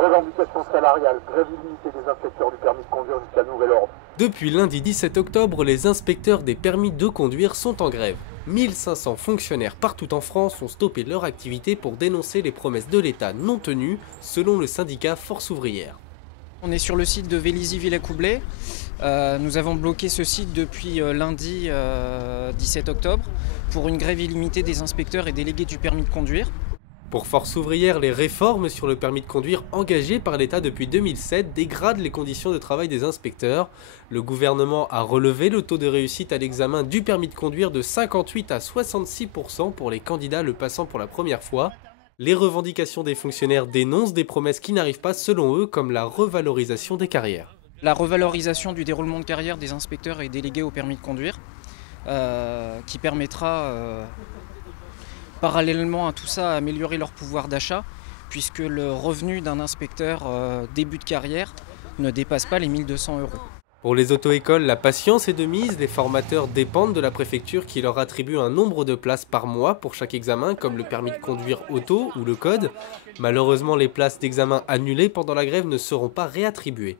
Revendication salariale, grève illimitée des inspecteurs du permis de conduire jusqu'à nouvel ordre. Depuis lundi 17 octobre, les inspecteurs des permis de conduire sont en grève. 1500 fonctionnaires partout en France ont stoppé leur activité pour dénoncer les promesses de l'État non tenues, selon le syndicat Force Ouvrière. On est sur le site de Vélizy-Villacoublay. Nous avons bloqué ce site depuis lundi 17 octobre pour une grève illimitée des inspecteurs et délégués du permis de conduire. Pour Force Ouvrière, les réformes sur le permis de conduire engagées par l'État depuis 2007 dégradent les conditions de travail des inspecteurs. Le gouvernement a relevé le taux de réussite à l'examen du permis de conduire de 58 à 66% pour les candidats le passant pour la première fois. Les revendications des fonctionnaires dénoncent des promesses qui n'arrivent pas selon eux, comme la revalorisation des carrières. La revalorisation du déroulement de carrière des inspecteurs et délégués au permis de conduire, qui permettra parallèlement à tout ça, améliorer leur pouvoir d'achat, puisque le revenu d'un inspecteur début de carrière ne dépasse pas les 1 200 €. Pour les auto-écoles, la patience est de mise. Les formateurs dépendent de la préfecture qui leur attribue un nombre de places par mois pour chaque examen, comme le permis de conduire auto ou le code. Malheureusement, les places d'examen annulées pendant la grève ne seront pas réattribuées.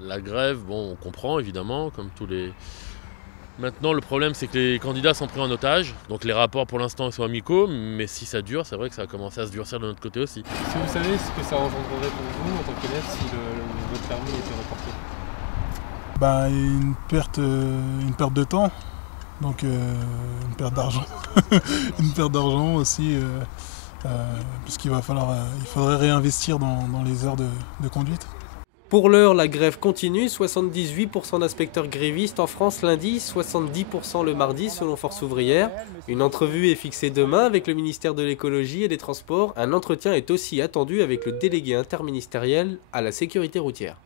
La grève, bon, on comprend évidemment, comme tous les... Maintenant, le problème, c'est que les candidats sont pris en otage. Donc les rapports, pour l'instant, sont amicaux. Mais si ça dure, c'est vrai que ça va commencer à se durcir de notre côté aussi. Est-ce que vous savez ce que ça engendrerait pour vous, en tant qu'élève, si votre permis était reporté ? Une perte de temps, donc une perte d'argent. Une perte d'argent aussi, puisqu'il faudrait réinvestir dans les heures de conduite. Pour l'heure, la grève continue. 78% d'inspecteurs grévistes en France lundi, 70% le mardi selon Force Ouvrière. Une entrevue est fixée demain avec le ministère de l'écologie et des transports. Un entretien est aussi attendu avec le délégué interministériel à la sécurité routière.